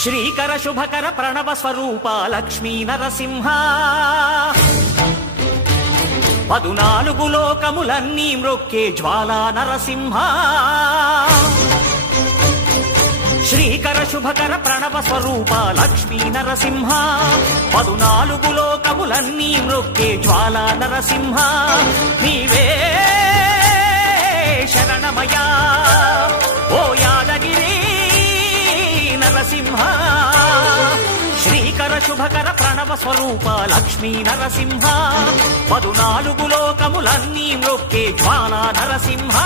శ్రీకర శుభకర ప్రణవ స్వరూప లక్ష్మీ నరసింహ 14 లోకములన్నీ మ్రొక్కే జ్వాలా నరసింహ శ్రీకర శుభకర ప్రణవ స్వరూప లక్ష్మీ నరసింహ 14 లోకములన్నీ మ్రొక్కే జ్వాలా నరసింహ నీవే శరణమయా ఓ యాదగిరి నరసింహ శ్రీకర శుభకర ప్రణవ స్వరూప లక్ష్మీ నరసింహ 14 లోకములన్నీ మ్రొక్కే జ్వాలా నరసింహ